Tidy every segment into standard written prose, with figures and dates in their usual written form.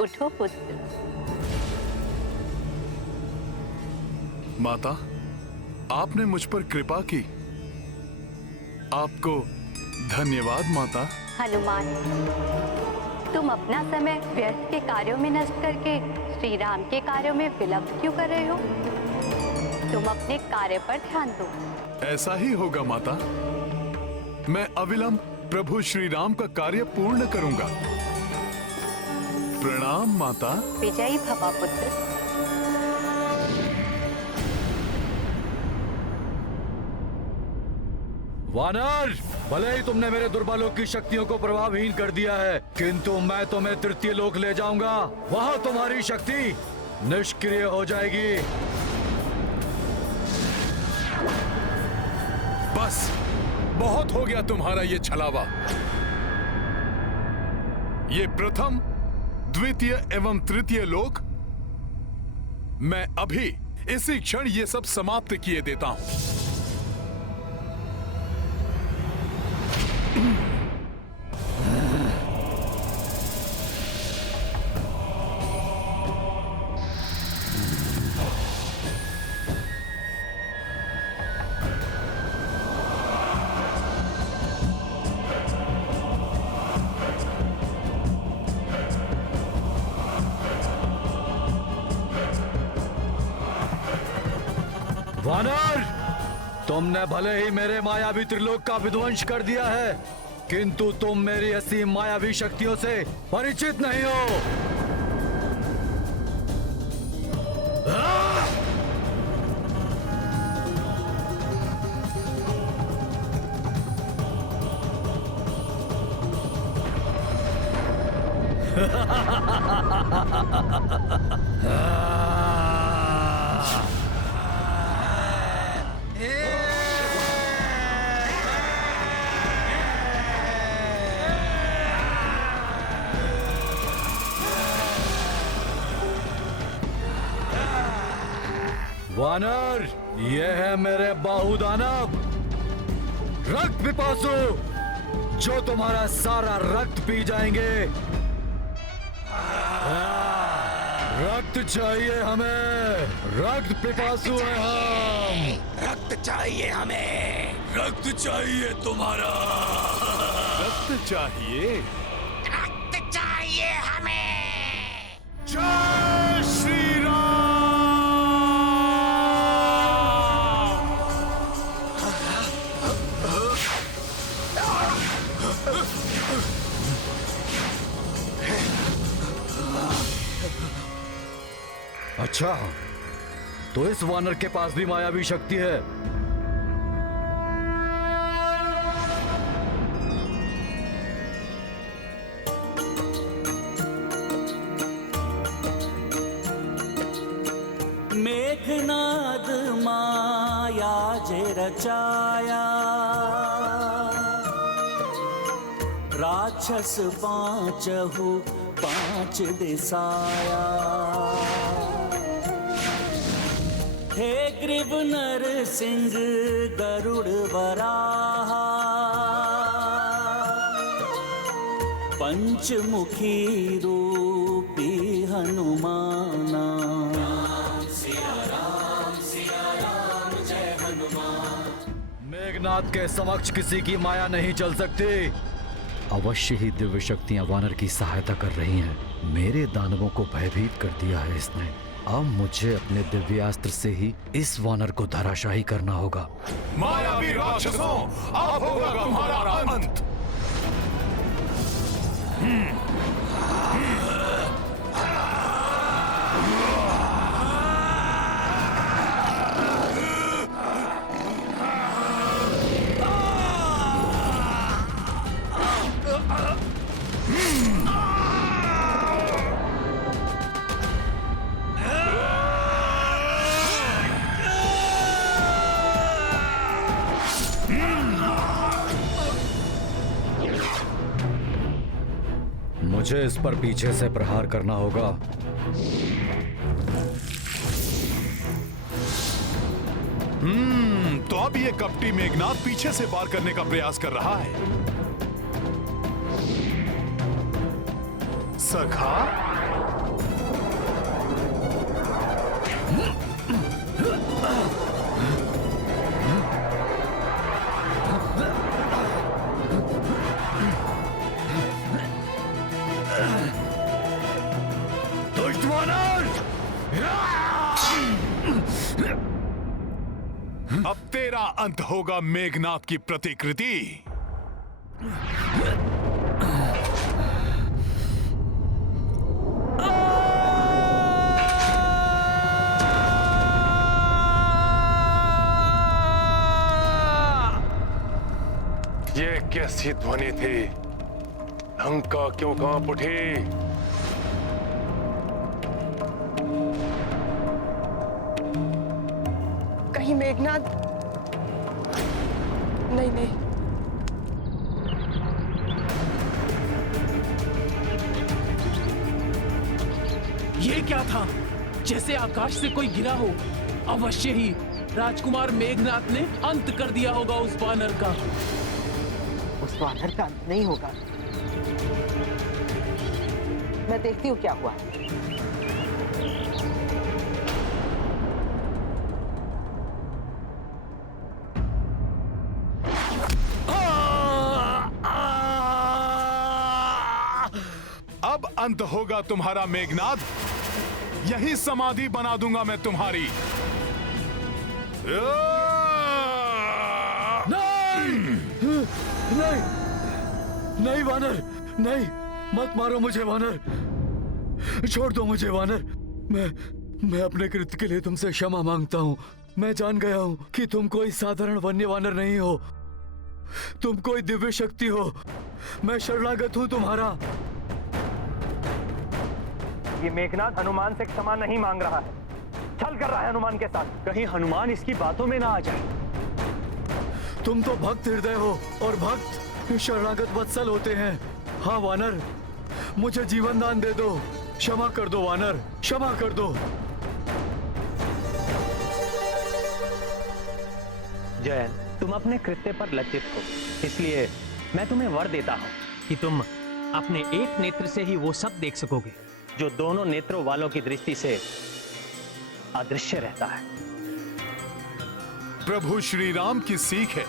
उठो पुत्र। माता, आपने मुझ पर कृपा की। आपको धन्यवाद माता। हनुमान, तुम अपना समय व्यर्थ के कार्यों में नष्ट करके श्री राम के कार्यों में विलंब क्यों कर रहे हो? तुम अपने कार्य पर ध्यान दो। ऐसा ही होगा माता। मैं अविलंब प्रभु श्री राम का कार्य पूर्ण करूंगा। प्रणाम माता। विजयी भवा पुत्र। वानर, भले ही तुमने मेरे दुर्बलों की शक्तियों को प्रभावहीन कर दिया है, किंतु मैं तुम्हें तृतीय लोक ले जाऊंगा। वहां तुम्हारी शक्ति निष्क्रिय हो जाएगी। बस बहुत हो गया तुम्हारा ये छलावा। ये प्रथम, द्वितीय एवं तृतीय लोक मैं अभी इसी क्षण ये सब समाप्त किए देता हूं। वानर, तुमने भले ही मेरे मायावी त्रिलोक का विध्वंस कर दिया है, किंतु तुम मेरी असीम मायावी शक्तियों से परिचित नहीं हो। वानर, ये है मेरे बाहुदानव, रक्त पिपासु, जो तुम्हारा सारा रक्त पी जाएंगे। रक्त चाहिए हमें, रक्त पिपासु हैं हम। रक्त चाहिए हमें। रक्त चाहिए तुम्हारा। रक्त चाहिए। रक्त चाहिए हमें। जय श्री राम। अच्छा, तो इस वानर के पास भी मायावी शक्ति है। मेघनाद माया जे रचाया, राक्षस पांचहु पांच दिसाया। हे ग्रीव नर सिंह गरुड़ वराहा, पंचमुखी रूपी हनुमाना। मेघनाथ के समक्ष किसी की माया नहीं चल सकती। अवश्य ही दिव्य शक्तियां वानर की सहायता कर रही हैं। मेरे दानवों को भयभीत कर दिया है इसने। अब मुझे अपने दिव्यास्त्र से ही इस वानर को धराशाही करना होगा। मायावी राक्षसों, अब होगा तुम्हारा अंत। मुझे इस पर पीछे से प्रहार करना होगा। तो अब ये कपटी मेघनाथ पीछे से वार करने का प्रयास कर रहा है। सखा, अंत होगा मेघनाद की प्रतिकृति। ये कैसी ध्वनि थी? लंका क्यों कांप उठी? कहीं मेघनाद? नहीं नहीं, ये क्या था? जैसे आकाश से कोई गिरा हो। अवश्य ही राजकुमार मेघनाद ने अंत कर दिया होगा उस वानर का। उस वानर का अंत नहीं होगा। मैं देखती हूँ क्या हुआ। अब अंत होगा तुम्हारा मेघनाद। यही समाधि बना दूंगा मैं तुम्हारी। नहीं नहीं वानर, नहीं, मत मारो मुझे वानर, छोड़ दो मुझे वानर। मैं अपने कृत्य के लिए तुमसे क्षमा मांगता हूँ। मैं जान गया हूँ कि तुम कोई साधारण वन्य वानर नहीं हो, तुम कोई दिव्य शक्ति हो। मैं शरणागत हूँ तुम्हारा। ये मेघनाद हनुमान से क्षमा नहीं मांग रहा है, छल कर रहा है हनुमान के साथ। कहीं हनुमान इसकी बातों में ना आ जाए। तुम तो भक्त हृदय हो और भक्त शरणागत वत्सल होते हैं। हाँ वानर, मुझे जीवन दान दे दो, क्षमा कर दो वानर, क्षमा कर दो। जयन, तुम अपने कृत्य पर लज्जित हो, इसलिए मैं तुम्हें वर देता हूं कि तुम अपने एक नेत्र से ही वो सब देख सकोगे जो दोनों नेत्रों वालों की दृष्टि से अदृश्य रहता है। प्रभु श्री राम की सीख है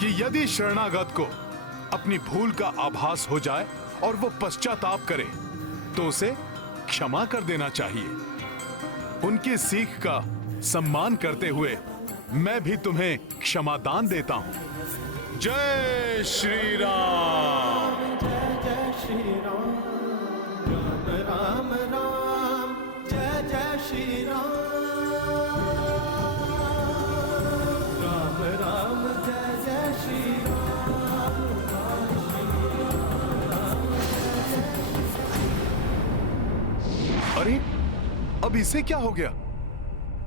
कि यदि शरणागत को अपनी भूल का आभास हो जाए और वो पश्चाताप करे तो उसे क्षमा कर देना चाहिए। उनकी सीख का सम्मान करते हुए मैं भी तुम्हें क्षमा दान देता हूं। जय श्री राम। जय श्री राम, राम राम राम, जय जय श्री राम, राम राम जय जय श्री राम। अरे अब इसे क्या हो गया?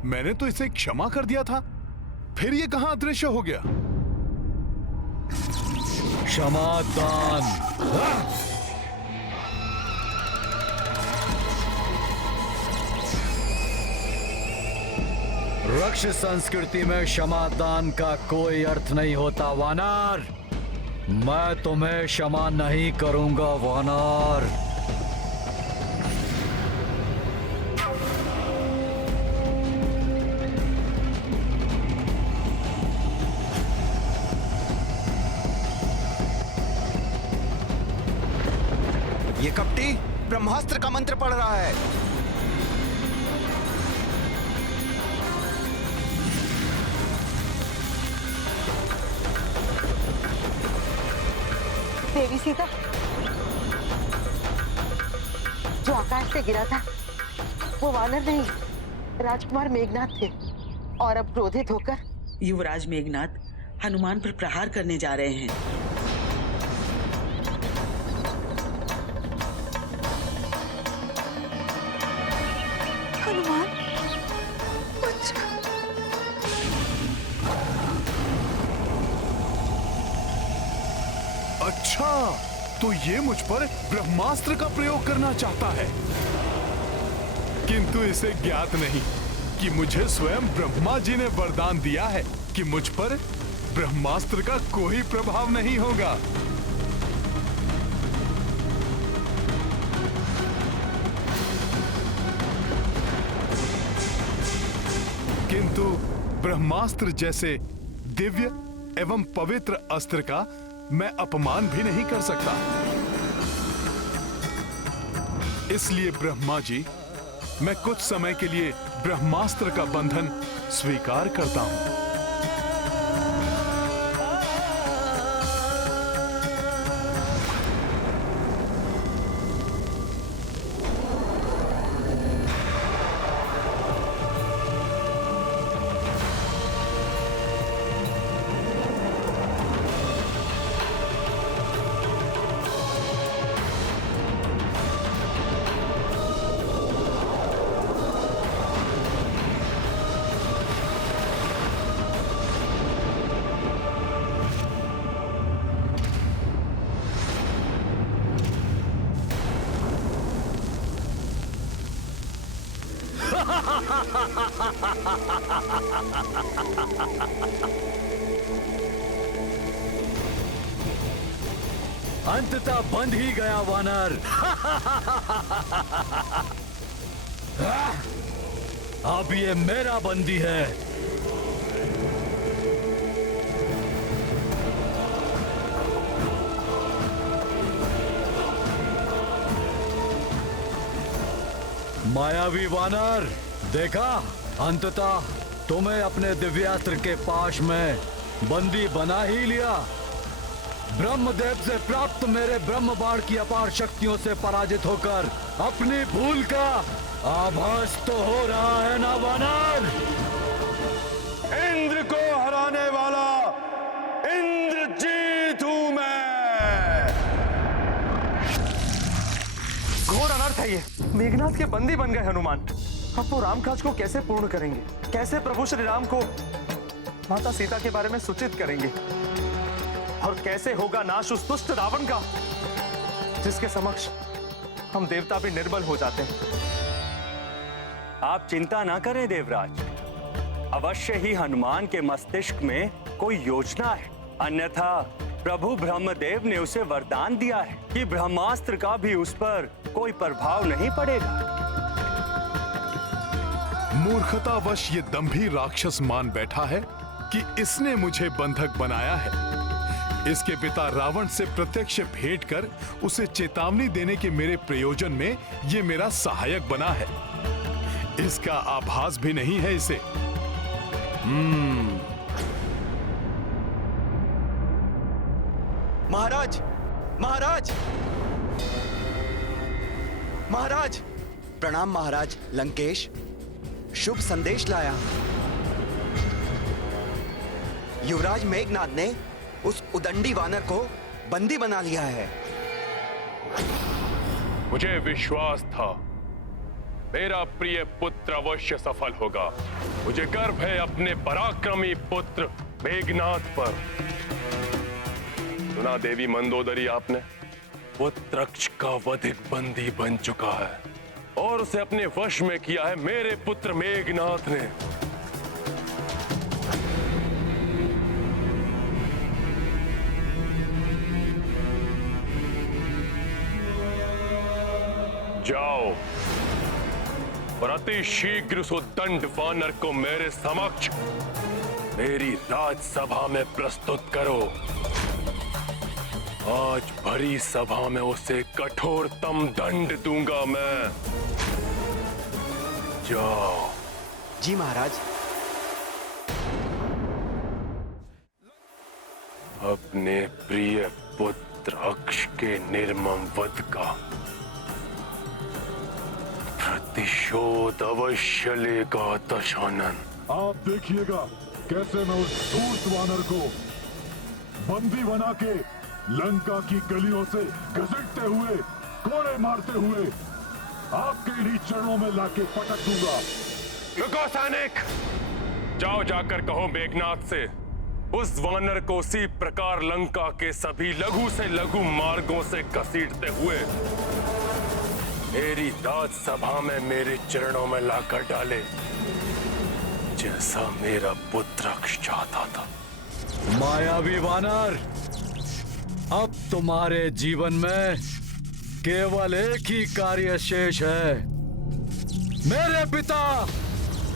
मैंने तो इसे क्षमा कर दिया था, फिर ये कहां अदृश्य हो गया? क्षमादान। रक्ष संस्कृति में क्षमादान का कोई अर्थ नहीं होता वानर। मैं तुम्हें क्षमा नहीं करूंगा वानर। ये कपटी ब्रह्मास्त्र का मंत्र पढ़ रहा है। देवी सीता, जो आकाश से गिरा था वो वानर नहीं, राजकुमार मेघनाद थे। और अब क्रोधित होकर युवराज मेघनाद हनुमान पर प्रहार करने जा रहे हैं। हनुमान अच्छा, तो ये मुझ पर ब्रह्मास्त्र का प्रयोग करना चाहता है, किंतु इसे ज्ञात नहीं कि मुझे स्वयं ब्रह्मा जी ने वरदान दिया है कि मुझ पर ब्रह्मास्त्र का कोई प्रभाव नहीं होगा। किंतु ब्रह्मास्त्र जैसे दिव्य एवं पवित्र अस्त्र का मैं अपमान भी नहीं कर सकता। इसलिए ब्रह्मा जी, मैं कुछ समय के लिए ब्रह्मास्त्र का बंधन स्वीकार करता हूं। अंततः बंध ही गया वानर। अब ये मेरा बंदी है। मायावी वानर, देखा, अंततः तुम्हें अपने दिव्यास्त्र के पाश में बंदी बना ही लिया। ब्रह्मदेव से प्राप्त मेरे ब्रह्म बाण की अपार शक्तियों से पराजित होकर अपनी भूल का आभास तो हो रहा है ना वानर? इंद्र को हराने वाला इंद्रजीत हूं मैं। घोर अनर्थ है ये। मेघनाथ के बंदी बन गए हनुमान। अब वो रामकाज को कैसे पूर्ण करेंगे? कैसे प्रभु श्री राम को माता सीता के बारे में सूचित करेंगे? और कैसे होगा नाश उस दुष्ट रावण का, जिसके समक्ष हम देवता भी निर्बल हो जाते हैं। आप चिंता ना करें देवराज, अवश्य ही हनुमान के मस्तिष्क में कोई योजना है। अन्यथा प्रभु ब्रह्मदेव ने उसे वरदान दिया है कि ब्रह्मास्त्र का भी उस पर कोई प्रभाव नहीं पड़ेगा। मूर्खतावश ये दंभी राक्षस मान बैठा है कि इसने मुझे बंधक बनाया है। इसके पिता रावण से प्रत्यक्ष भेंट कर उसे चेतावनी देने के मेरे प्रयोजन में ये मेरा सहायक बना है। इसका आभास भी नहीं है इसे। महाराज, महाराज, महाराज! प्रणाम महाराज। लंकेश शुभ संदेश लाया। युवराज मेघनाद ने उस उदंडी वानर को बंदी बना लिया है। मुझे विश्वास था मेरा प्रिय पुत्र अवश्य सफल होगा। मुझे गर्व है अपने पराक्रमी पुत्र मेघनाद पर। सुना देवी मंदोदरी आपने? वो तृक्ष का वधिक बंदी बन चुका है और उसे अपने वश में किया है मेरे पुत्र मेघनाद ने। जाओ और अति शीघ्र उस दंड वानर को मेरे समक्ष मेरी राजसभा में प्रस्तुत करो। आज भरी सभा में उसे कठोरतम दंड दूंगा मैं। जाओ। जी महाराज। अपने प्रिय पुत्र अक्ष के निर्मम वध का प्रतिशोध अवश्य लेगा दशानन। आप देखिएगा कैसे मैं उस धूर्त वानर को बंदी बना के लंका की गलियों से घसीटते हुए, कोड़े मारते हुए आपके इन्हीं चरणों में लाके पटक दूंगा। रुको सैनिक, जाओ जाकर कहो मेघनाद से उस वानर को उसी प्रकार लंका के सभी लघु से लघु मार्गों से घसीटते हुए मेरी राजसभा में मेरे चरणों में लाकर डाले, जैसा मेरा पुत्र अक्ष चाहता था। मायावी वानर, अब तुम्हारे जीवन में केवल एक ही कार्य शेष है। मेरे पिता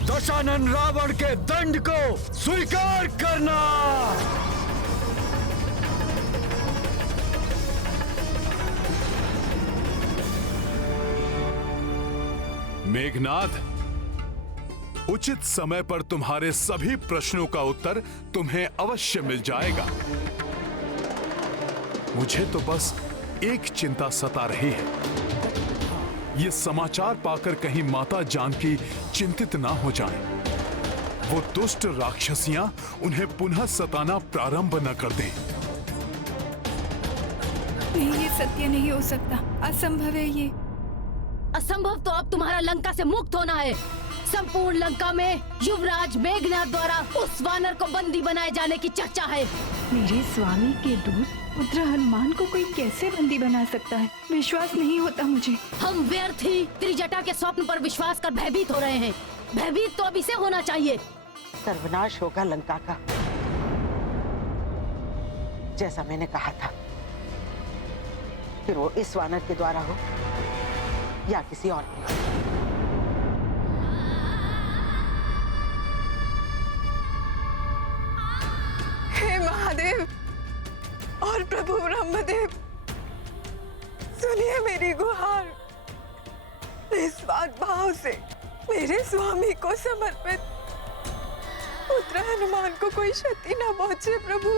दशानन रावण के दंड को स्वीकार करना। मेघनाद, उचित समय पर तुम्हारे सभी प्रश्नों का उत्तर तुम्हें अवश्य मिल जाएगा। मुझे तो बस एक चिंता सता रही है। ये समाचार पाकर कहीं माता जानकी चिंतित ना हो जाएं। वो दुष्ट राक्षसियां उन्हें पुनः सताना प्रारंभ न कर दें। नहीं, ये सत्य नहीं हो सकता, असंभव है ये। असंभव तो अब तुम्हारा लंका से मुक्त होना है। संपूर्ण लंका में युवराज मेघनाद द्वारा उस वानर को बंदी बनाए जाने की चर्चा है। मेरे स्वामी के दूत पुत्र हनुमान को कोई कैसे बंदी बना सकता है? विश्वास नहीं होता मुझे। हम व्यर्थ ही त्रिजटा के स्वप्न पर विश्वास कर भयभीत हो रहे हैं। भयभीत तो अभी से होना चाहिए। सर्वनाश होगा लंका का, जैसा मैंने कहा था। फिर वो इस वानर के द्वारा हो या किसी और के। हे महादेव और प्रभु ब्रह्मदेव, सुनिए मेरी गुहार। निस्वार्थ भाव से मेरे स्वामी को समर्पित पुत्र हनुमान को कोई क्षति न पहुंचे प्रभु।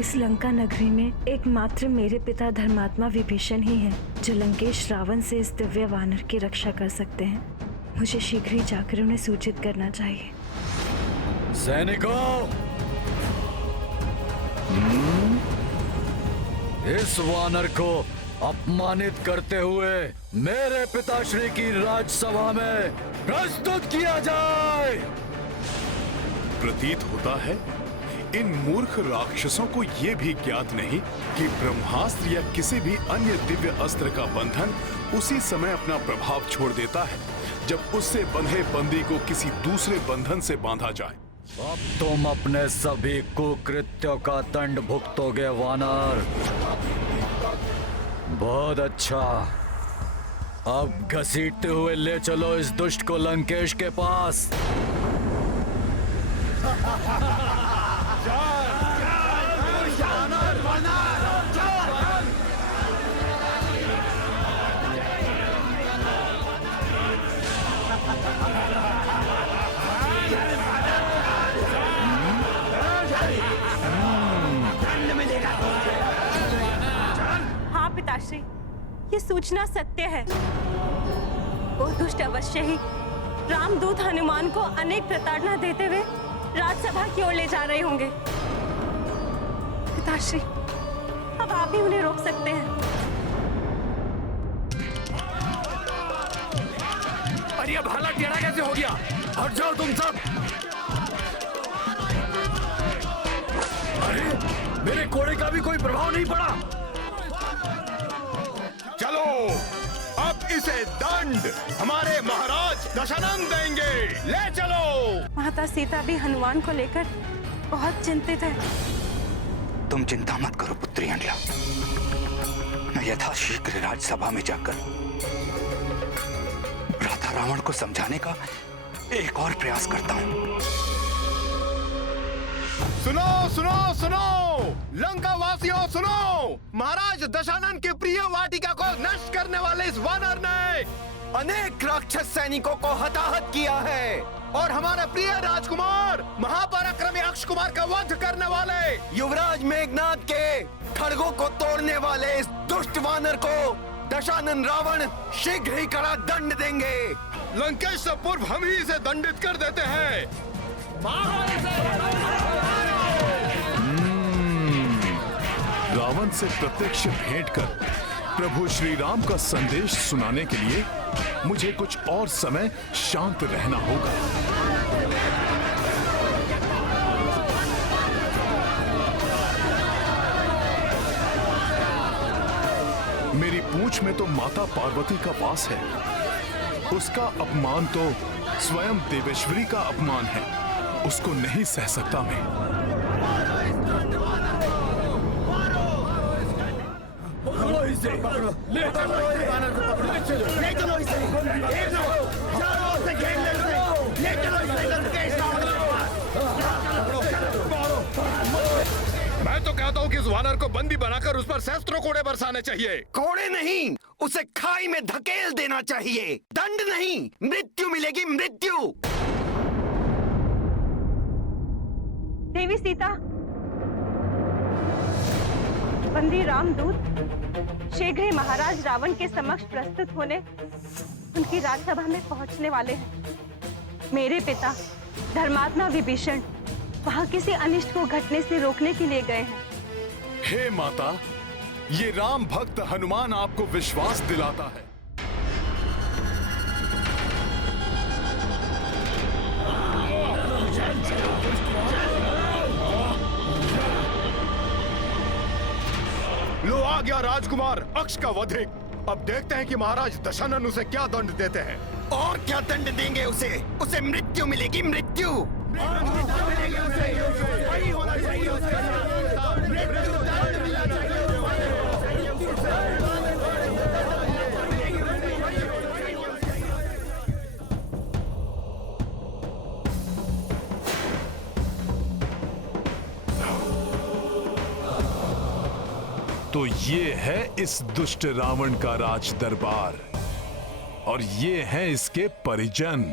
इस लंका नगरी में एकमात्र मेरे पिता धर्मात्मा विभीषण ही है जो लंकेश रावण से इस दिव्य वानर की रक्षा कर सकते हैं। मुझे शीघ्र ही जाकर उन्हें सूचित करना चाहिए। सैनिकों, इस वानर को अपमानित करते हुए मेरे पिताश्री की राजसभा में प्रस्तुत किया जाए। प्रतीत होता है इन मूर्ख राक्षसों को यह भी ज्ञात नहीं कि ब्रह्मास्त्र या किसी भी अन्य दिव्य अस्त्र का बंधन उसी समय अपना प्रभाव छोड़ देता है जब उससे बंधे बंदी को किसी दूसरे बंधन से बांधा जाए। अब तुम अपने सभी कुकृत्यों का दंड भुगतोगे वानर। बहुत अच्छा, अब घसीटते हुए ले चलो इस दुष्ट को लंकेश के पास। हाँ पिताश्री, ये सूचना सत्य है। वो दुष्ट अवश्य ही रामदूत हनुमान को अनेक प्रताड़ना देते हुए राजसभा की ओर ले जा रहे होंगे। पिताश्री, अब आप ही उन्हें रोक सकते हैं। अरे अब हालत टेढ़ा कैसे हो गया? हट जाओ तुम सब। अरे मेरे कोड़े का भी कोई प्रभाव नहीं पड़ा। चलो, अब इसे दंड हमारे महाराज दशानन देंगे। ले चलो। माता सीता भी हनुमान को लेकर बहुत चिंतित है। तुम चिंता मत करो पुत्री अंडला, मैं यथाशीघ्र राजसभा में जाकर राधा रावण को समझाने का एक और प्रयास करता हूं। सुनो सुनो सुनो, लंका वासियों सुनो, महाराज दशानन के प्रिय वाटिका को नष्ट करने वाले इस वानर ने अनेक राक्षस सैनिकों को हताहत किया है और हमारे प्रिय राजकुमार महापराक्रमी अक्ष कुमार का वध करने वाले युवराज मेघनाद के खड़गों को तोड़ने वाले इस दुष्ट वानर को दशानन रावण शीघ्र ही कड़ा दंड देंगे। लंकेश से पूर्व हम ही इसे दंडित कर देते हैं। रावण से प्रत्यक्ष भेंट कर प्रभु श्री राम का संदेश सुनाने के लिए मुझे कुछ और समय शांत रहना होगा। मेरी पूंछ में तो माता पार्वती का वास है, उसका अपमान तो स्वयं देवेश्वरी का अपमान है, उसको नहीं सह सकता मैं। मैं तो कहता हूँ कि इस वानर को बंदी बनाकर उस पर सहस्त्रों कोड़े बरसाने चाहिए। कोड़े नहीं, उसे खाई में धकेल देना चाहिए। दंड नहीं, मृत्यु मिलेगी, मृत्यु। देवी सीता, बंदी रामदूत शीघ्र ही महाराज रावण के समक्ष प्रस्तुत होने उनकी राजसभा में पहुंचने वाले हैं। मेरे पिता धर्मात्मा विभीषण वहां किसी अनिष्ट को घटने से रोकने के लिए गए हैं। हे माता, ये राम भक्त हनुमान आपको विश्वास दिलाता है। लो आ गया राजकुमार अक्ष का वधिक। अब देखते हैं कि महाराज दशानन उसे क्या दंड देते हैं। और क्या दंड देंगे उसे? उसे मृत्यु मिलेगी, मृत्यु। तो ये है इस दुष्ट रावण का राज दरबार और ये हैं इसके परिजन।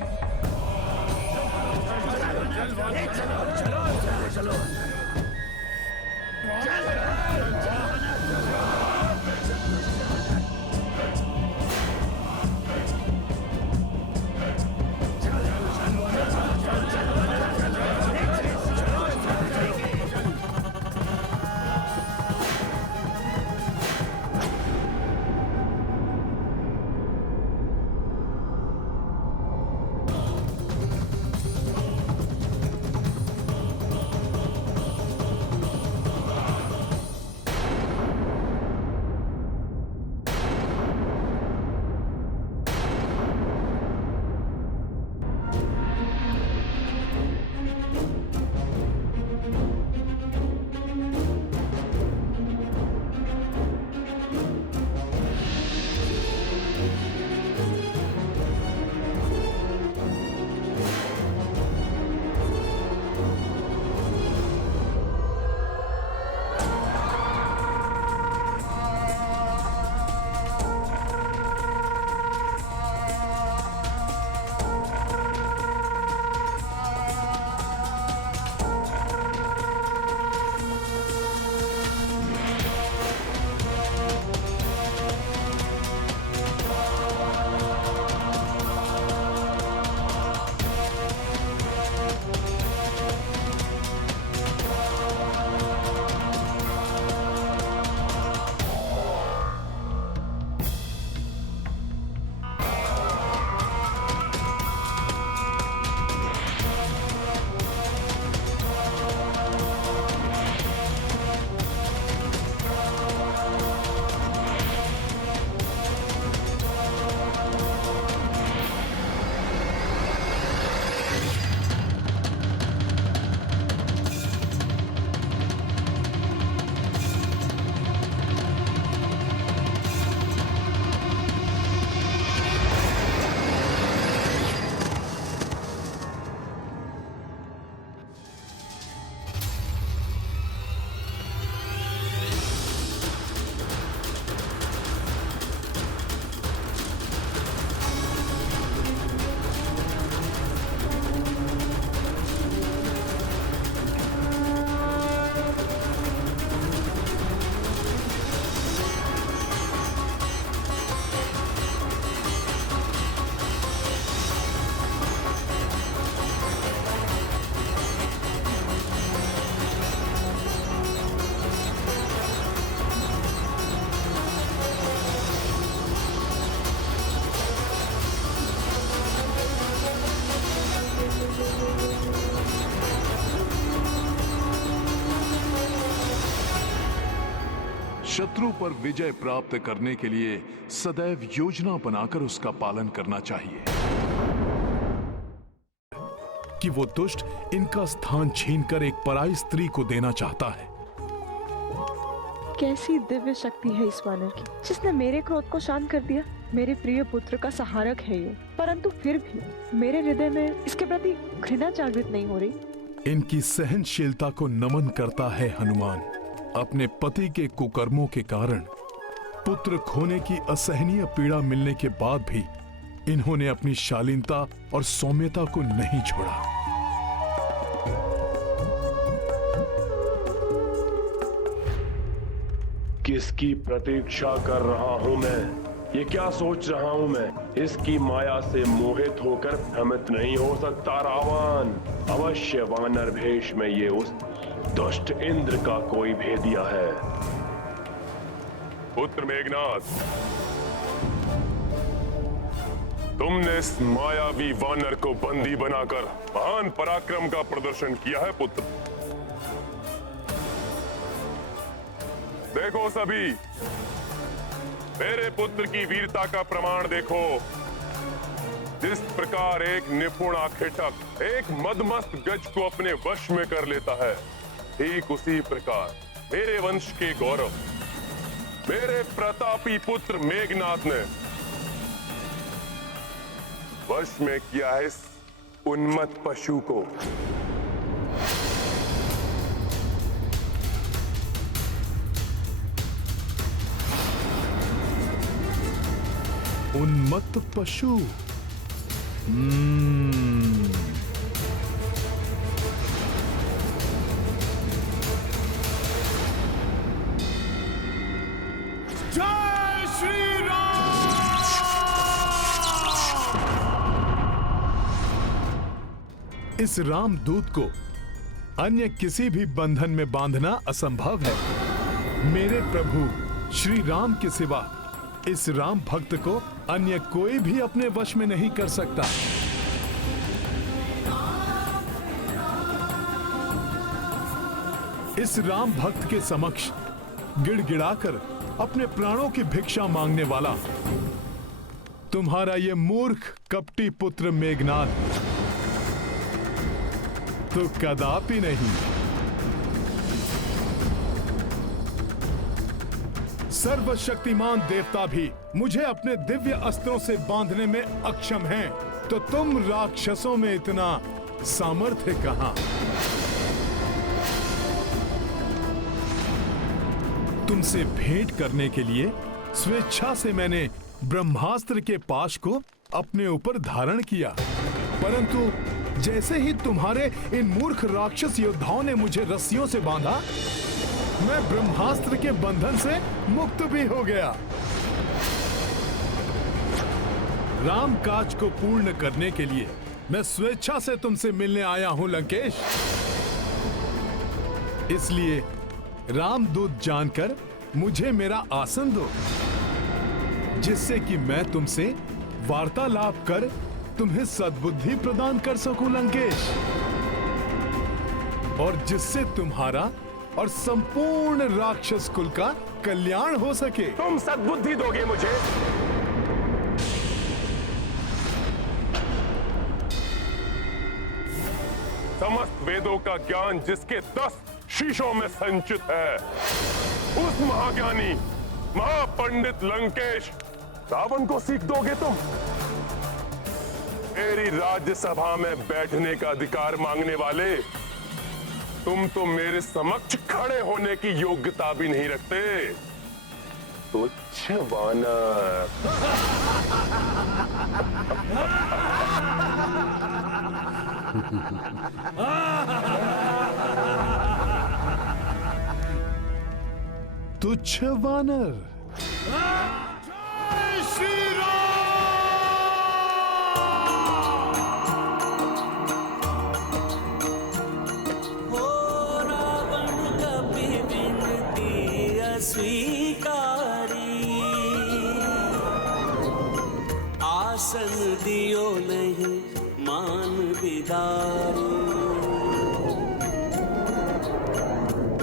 शत्रु पर विजय प्राप्त करने के लिए सदैव योजना बनाकर उसका पालन करना चाहिए कि वो दुष्ट इनका स्थान छीनकर एक पराई स्त्री को देना चाहता है। कैसी दिव्य शक्ति है इस वानर की, जिसने मेरे क्रोध को शांत कर दिया। मेरे प्रिय पुत्र का सहारक है ये, परंतु फिर भी मेरे हृदय में इसके प्रति घृणा जागृत नहीं हो रही। इनकी सहनशीलता को नमन करता है हनुमान। अपने पति के कुकर्मों के कारण पुत्र खोने की असहनीय पीड़ा मिलने के बाद भी इन्होंने अपनी शालीनता और सौम्यता को नहीं छोड़ा। किसकी प्रतीक्षा कर रहा हूं मैं? ये क्या सोच रहा हूं मैं? इसकी माया से मोहित होकर भ्रमित नहीं हो सकता रावण। अवश्य वानर भेष में ये उस दुष्ट इंद्र का कोई भेदिया है। पुत्र मेघनाथ, तुमने इस मायावी वानर को बंदी बनाकर महान पराक्रम का प्रदर्शन किया है पुत्र। देखो सभी, मेरे पुत्र की वीरता का प्रमाण देखो। जिस प्रकार एक निपुण आखेटक एक मदमस्त गज को अपने वश में कर लेता है, ठीक उसी प्रकार मेरे वंश के गौरव, मेरे प्रतापी पुत्र मेघनाथ ने वश में किया है इस उन्मत्त पशु को। उन्मत्त पशु। जय श्री राम। इस रामदूत को अन्य किसी भी बंधन में बांधना असंभव है। मेरे प्रभु श्री राम के सिवा इस राम भक्त को अन्य कोई भी अपने वश में नहीं कर सकता। इस राम भक्त के समक्ष गिड़गिड़ाकर अपने प्राणों की भिक्षा मांगने वाला तुम्हारा ये मूर्ख कपटी पुत्र मेघनाथ तो कदापि नहीं। सर्वशक्तिमान देवता भी मुझे अपने दिव्य अस्त्रों से बांधने में अक्षम हैं, तो तुम राक्षसों में इतना सामर्थ्य कहां? तुमसे भेंट करने के लिए स्वेच्छा से मैंने ब्रह्मास्त्र के पाश को अपने ऊपर धारण किया, परंतु जैसे ही तुम्हारे इन मूर्ख राक्षस योद्धाओं ने मुझे रस्सियों से बांधा, मैं ब्रह्मास्त्र के बंधन से मुक्त भी हो गया। राम काज को पूर्ण करने के लिए मैं स्वेच्छा से तुमसे मिलने आया हूं लंकेश। इसलिए रामदूत जानकर मुझे मेरा आसन दो, जिससे कि मैं तुमसे वार्तालाप कर तुम्हें सद्बुद्धि प्रदान कर सकूं लंकेश, और जिससे तुम्हारा और संपूर्ण राक्षस कुल का कल्याण हो सके। तुम सद्बुद्धि दोगे मुझे? समस्त वेदों का ज्ञान जिसके 10 शीशों में संचित है, उस महाज्ञानी महापंडित लंकेश रावण को सीख दोगे तुम? मेरी राज्यसभा में बैठने का अधिकार मांगने वाले तुम तो मेरे समक्ष खड़े होने की योग्यता भी नहीं रखते। तुच्छ वानर। तुच्छ वानर। जय श्री स्वीकारी आसन दियो नहीं मान बिदारी।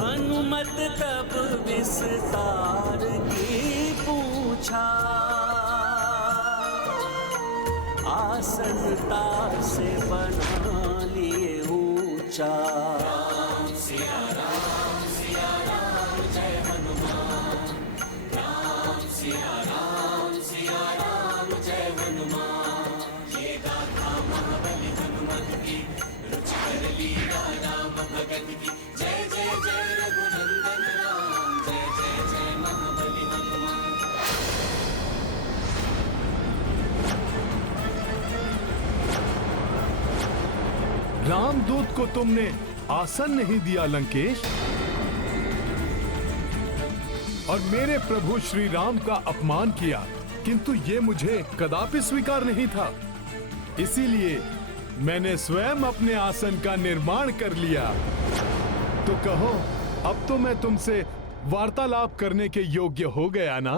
हनुमत तब विस्तार की पूछा, आसनता से बना लिए ऊंचा। रामदूत को तुमने आसन नहीं दिया लंकेश, और मेरे प्रभु श्री राम का अपमान किया, किंतु ये मुझे कदापि स्वीकार नहीं था। इसीलिए मैंने स्वयं अपने आसन का निर्माण कर लिया। तो कहो, अब तो मैं तुमसे वार्तालाप करने के योग्य हो गया ना?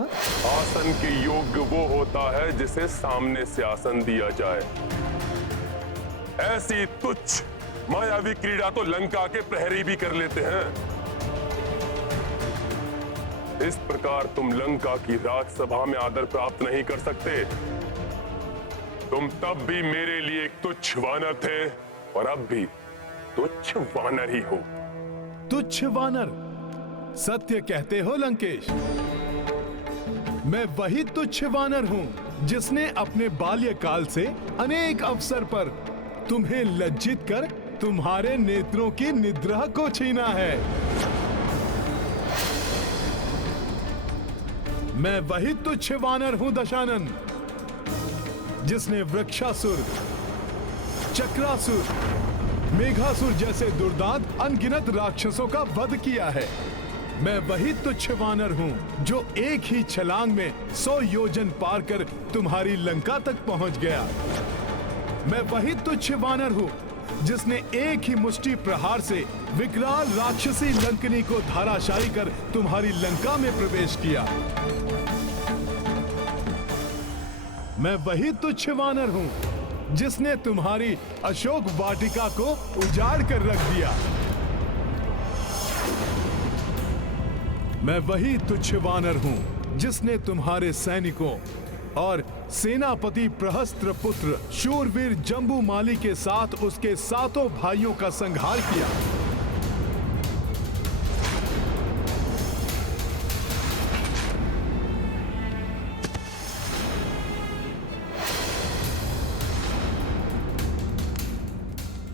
आसन के योग्य वो होता है जिसे सामने से आसन दिया जाए। ऐसी तुच्छ मायावी क्रीड़ा तो लंका के प्रहरी भी कर लेते हैं। इस प्रकार तुम लंका की राजसभा में आदर प्राप्त नहीं कर सकते। तुम तब भी मेरे लिए एक तुच्छ वानर थे और अब भी तुच्छ वानर ही हो। तुच्छ वानर? सत्य कहते हो लंकेश। मैं वही तुच्छ वानर हूं जिसने अपने बाल्यकाल से अनेक अवसर पर तुम्हें लज्जित कर तुम्हारे नेत्रों की निद्रा को छीना है। मैं वही तुच्छ वानर हूं दशानन, जिसने वृक्षासुर, चक्रासुर, मेघासुर जैसे दुर्दांत अनगिनत राक्षसों का वध किया है। मैं वही तुच्छ वानर हूं जो एक ही छलांग में 100 योजन पार कर तुम्हारी लंका तक पहुंच गया। मैं वही तुच्छ वानर हूं जिसने एक ही मुष्टि प्रहार से विकराल राक्षसी लंकनी को धाराशायी कर तुम्हारी लंका में प्रवेश किया। मैं वही तुच्छ वानर हूं जिसने तुम्हारी अशोक वाटिका को उजाड़ कर रख दिया। मैं वही तुच्छ वानर हूं जिसने तुम्हारे सैनिकों और सेनापति प्रहस्त्र पुत्र शूरवीर जम्बूमाली के साथ उसके 7 भाइयों का संहार किया।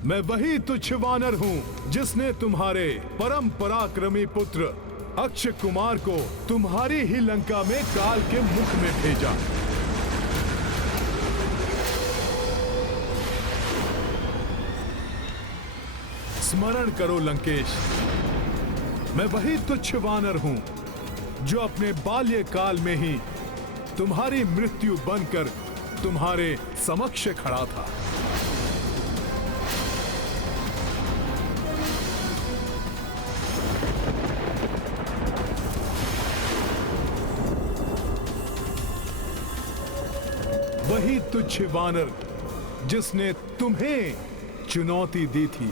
मैं वही तुच्छ वानर हूं जिसने तुम्हारे परम पराक्रमी पुत्र अक्षय कुमार को तुम्हारी ही लंका में काल के मुख में भेजा। स्मरण करो लंकेश, मैं वही तुच्छ वानर हूं जो अपने बाल्यकाल में ही तुम्हारी मृत्यु बनकर तुम्हारे समक्ष खड़ा था। वही तुच्छ वानर जिसने तुम्हें चुनौती दी थी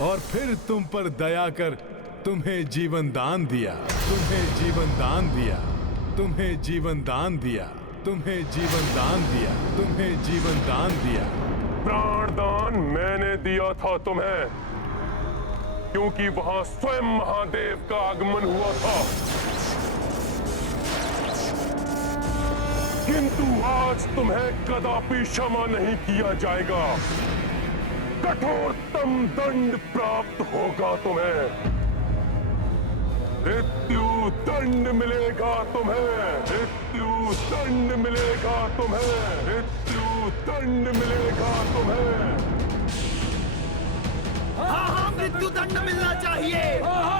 और फिर तुम पर दया कर तुम्हें जीवन दान दिया, तुम्हें जीवन दान दिया, तुम्हें जीवन दान दिया, तुम्हें जीवन दान दिया, तुम्हें जीवन दान दिया। प्राण दान मैंने दिया था तुम्हें, क्योंकि वहां स्वयं महादेव का आगमन हुआ था। किंतु आज तुम्हें कदापि क्षमा नहीं किया जाएगा। कठोरतम दंड प्राप्त होगा तुम्हें। मृत्यु दंड मिलेगा तुम्हें, मृत्यु दंड मिलेगा तुम्हें, मृत्यु दंड मिलेगा तुम्हें। हाँ, मृत्यु दंड मिलना चाहिए।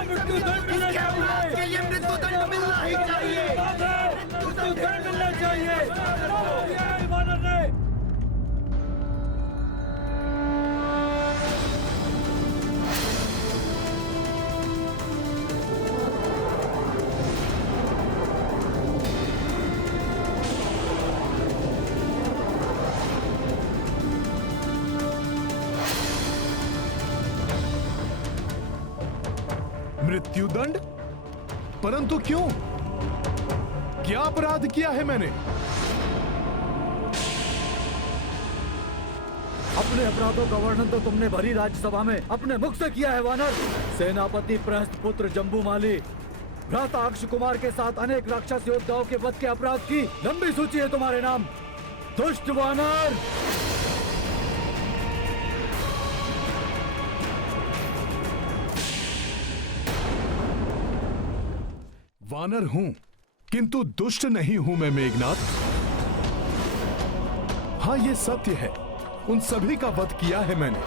मृत्यु दंड मिलना चाहिए। के लिए मृत्यु दंड मिलना ही चाहिए। मृत्यु दंड मिलना चाहिए। मृत्युदंड? परंतु क्यों? क्या अपराध किया है मैंने? अपने अपराधों का वर्णन तो तुमने भरी राज्यसभा में अपने मुख से किया है वानर। सेनापति प्रहस्त पुत्र जम्बूमाली, भ्राता अक्षय कुमार के साथ अनेक राक्षस योद्धाओं के वध के अपराध की लंबी सूची है तुम्हारे नाम। दुष्ट वानर! वानर हूं, किंतु दुष्ट नहीं हूं मैं मेघनाथ। हाँ, ये सत्य है, उन सभी का वध किया है मैंने,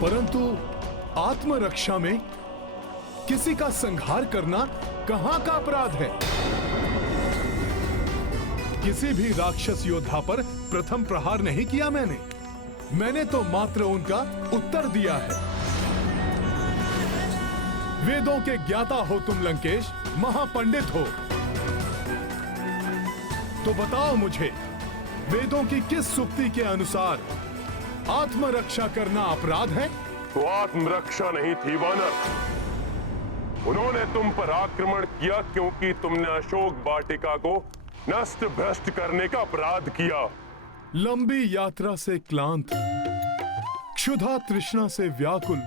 परंतु आत्मरक्षा में किसी का संहार करना कहां का अपराध है? किसी भी राक्षस योद्धा पर प्रथम प्रहार नहीं किया मैंने तो मात्र उनका उत्तर दिया है। वेदों के ज्ञाता हो तुम लंकेश, महापंडित हो, तो बताओ मुझे, वेदों की किस सूक्ति के अनुसार आत्मरक्षा करना अपराध है? वो आत्मरक्षा नहीं थी वानर, उन्होंने तुम पर आक्रमण किया क्योंकि तुमने अशोक वाटिका को नष्ट भ्रष्ट करने का अपराध किया। लंबी यात्रा से क्लांत, क्षुधा तृष्णा से व्याकुल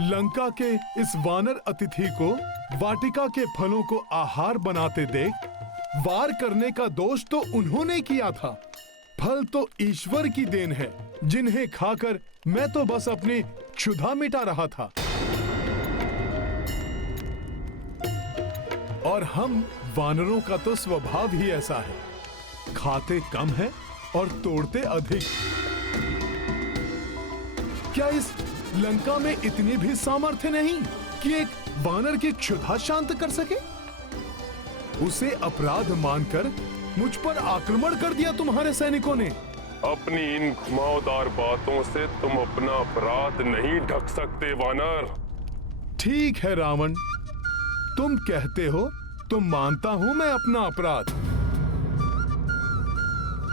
लंका के इस वानर अतिथि को वाटिका के फलों को आहार बनाते देख वार करने का दोष तो उन्होंने किया था। फल तो ईश्वर की देन है, जिन्हें खाकर मैं तो बस अपनी क्षुधा मिटा रहा था। और हम वानरों का तो स्वभाव ही ऐसा है, खाते कम है और तोड़ते अधिक। क्या इस लंका में इतनी भी सामर्थ्य नहीं कि एक वानर की क्षुधा शांत कर सके? उसे अपराध मानकर मुझ पर आक्रमण कर दिया तुम्हारे सैनिकों ने। अपनी इन घुमावदार बातों से तुम अपना अपराध नहीं ढक सकते वानर। ठीक है रावण, तुम कहते हो तो मानता हूं मैं अपना अपराध।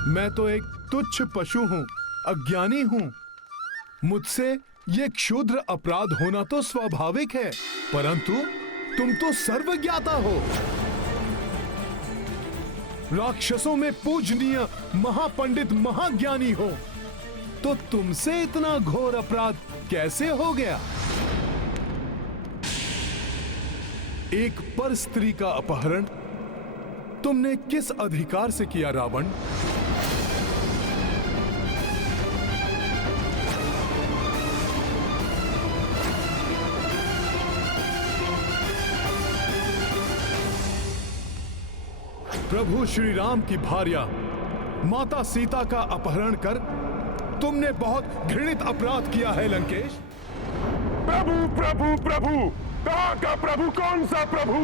मैं तो एक तुच्छ पशु हूं, अज्ञानी हूं। मुझसे ये क्षुद्र अपराध होना तो स्वाभाविक है, परंतु तुम तो सर्वज्ञाता हो, राक्षसों में पूजनीय महापंडित महाज्ञानी हो, तो तुमसे इतना घोर अपराध कैसे हो गया? एक पर स्त्री का अपहरण तुमने किस अधिकार से किया रावण? प्रभु श्री राम की भार्या माता सीता का अपहरण कर तुमने बहुत घृणित अपराध किया है लंकेश। प्रभु प्रभु प्रभु, कहाँ का प्रभु? कौन सा प्रभु?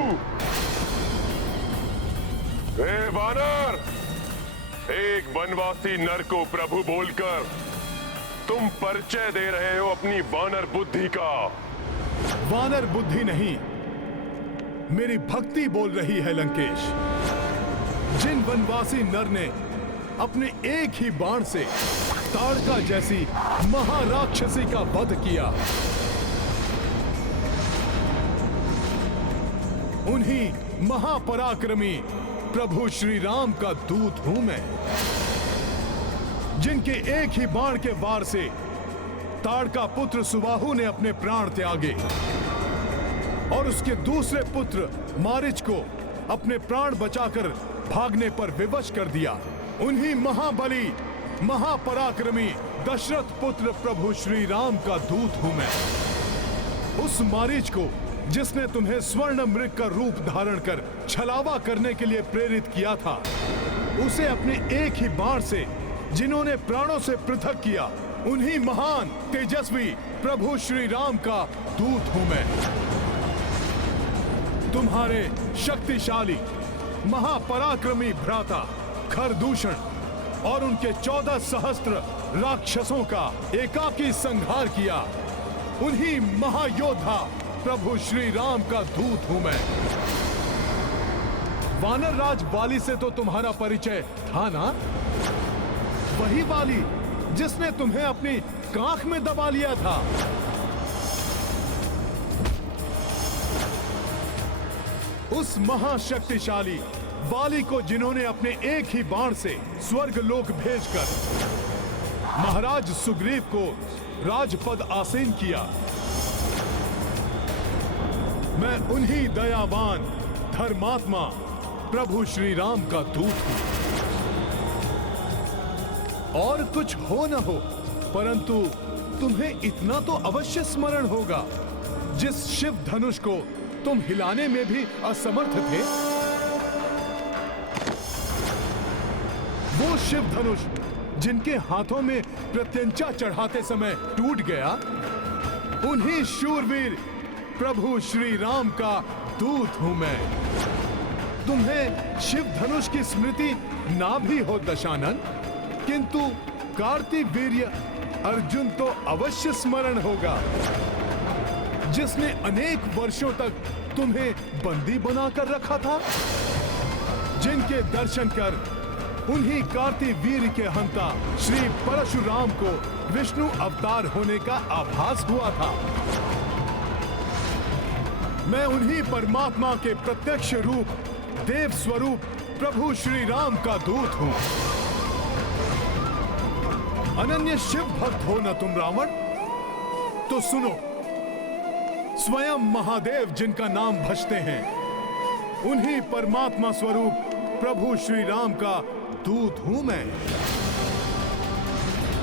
हे वानर, एक वनवासी नर को प्रभु बोलकर तुम परिचय दे रहे हो अपनी वानर बुद्धि का। वानर बुद्धि नहीं, मेरी भक्ति बोल रही है लंकेश। जिन वनवासी नर ने अपने एक ही बाण से ताड़का जैसी महाराक्षसी का वध किया, उन्हीं महापराक्रमी प्रभु श्री राम का दूत हूं मैं, जिनके एक ही बाण के वार से ताड़का पुत्र सुबाहु ने अपने प्राण त्यागे और उसके दूसरे पुत्र मारिच को अपने प्राण बचाकर भागने पर विवश कर दिया। उन्हीं महाबली महापराक्रमी दशरथ पुत्र प्रभु श्री राम का दूत हूं मैं। उस मारीच को जिसने तुम्हें स्वर्ण मृग का रूप धारण कर छलावा करने के लिए प्रेरित किया था, उसे अपने एक ही बाण से जिन्होंने प्राणों से पृथक किया, उन्हीं महान तेजस्वी प्रभु श्री राम का दूत हूं मैं। तुम्हारे शक्तिशाली महापराक्रमी भ्राता खरदूषण और उनके 14 सहस्त्र राक्षसों का एकाकी संहार किया, उन्हीं महायोद्धा प्रभु श्री राम का दूत हूं मैं। वानर राज वाली से तो तुम्हारा परिचय था ना? वही वाली जिसने तुम्हें अपनी कांख में दबा लिया था। उस महाशक्तिशाली वाली को जिन्होंने अपने एक ही बाण से स्वर्ग लोक भेजकर महाराज सुग्रीव को राजपद आसीन किया, मैं उन्हीं दयावान धर्मात्मा प्रभु श्री राम का दूत हूं। और कुछ हो न हो, परंतु तुम्हें इतना तो अवश्य स्मरण होगा, जिस शिव धनुष को तुम हिलाने में भी असमर्थ थे, वो शिव धनुष जिनके हाथों में प्रत्यंचा चढ़ाते समय टूट गया, उन्हीं शूरवीर प्रभु श्री राम का दूत हूं मैं। तुम्हें शिव धनुष की स्मृति ना भी हो दशानन, किंतु कार्तिवीर्य अर्जुन तो अवश्य स्मरण होगा, जिसने अनेक वर्षों तक तुम्हें बंदी बनाकर रखा था, जिनके दर्शन कर उन्हीं कार्तिवीर्य के हंता श्री परशुराम को विष्णु अवतार होने का आभास हुआ था। मैं उन्हीं परमात्मा के प्रत्यक्ष रूप देव स्वरूप प्रभु श्री राम का दूत हूं। अनन्य शिव भक्त हो न तुम रावण? तो सुनो, स्वयं महादेव जिनका नाम भजते हैं, उन्हीं परमात्मा स्वरूप प्रभु श्री राम का दूत हूं मैं।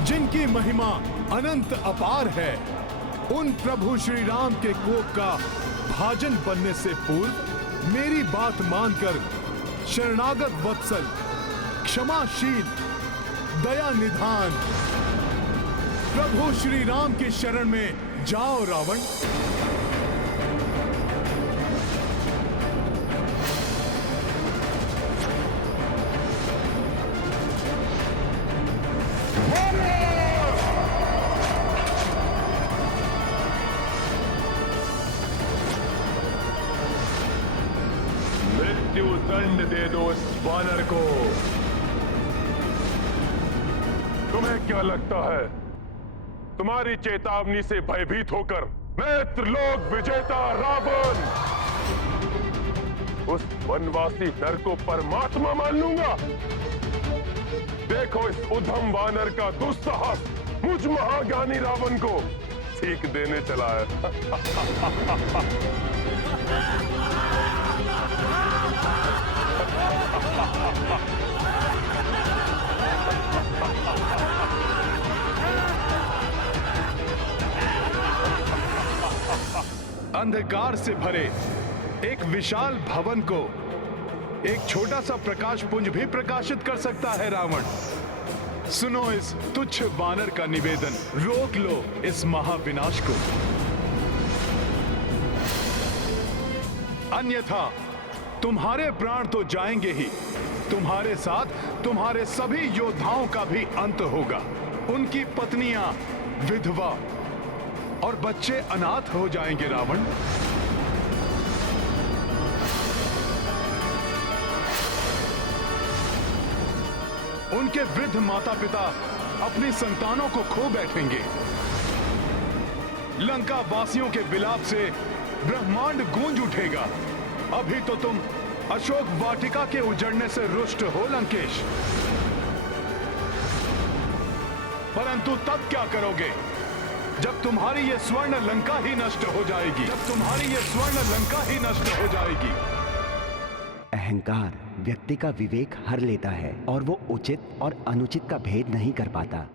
जिनकी महिमा अनंत अपार है, उन प्रभु श्री राम के कोप का भाजन बनने से पूर्व मेरी बात मानकर शरणागत वत्सल, क्षमाशील, दया निधान प्रभु श्री राम के शरण में जाओ रावण। मृत्यु दंड दे दो इस वानर को। तुम्हें क्या लगता है तुम्हारी चेतावनी से भयभीत होकर मैं त्रिलोक विजेता रावण उस वनवासी नर को परमात्मा मान लूंगा? देखो इस उद्धम वानर का दुस्साहस मुझ महाज्ञानी रावण को सीख देने चला है। अंधकार से भरे एक विशाल भवन को एक छोटा सा प्रकाश पुंज भी प्रकाशित कर सकता है रावण। सुनो इस तुच्छ वानर का निवेदन, रोक लो इस महाविनाश को, अन्यथा तुम्हारे प्राण तो जाएंगे ही, तुम्हारे साथ तुम्हारे सभी योद्धाओं का भी अंत होगा। उनकी पत्नियां विधवा और बच्चे अनाथ हो जाएंगे रावण। उनके वृद्ध माता पिता अपनी संतानों को खो बैठेंगे। लंका वासियों के विलाप से ब्रह्मांड गूंज उठेगा। अभी तो तुम अशोक वाटिका के उजड़ने से रुष्ट हो लंकेश, परंतु तब क्या करोगे जब तुम्हारी ये स्वर्ण लंका ही नष्ट हो जाएगी, जब तुम्हारी ये स्वर्ण लंका ही नष्ट हो जाएगी। अहंकार व्यक्ति का विवेक हर लेता है और वो उचित और अनुचित का भेद नहीं कर पाता।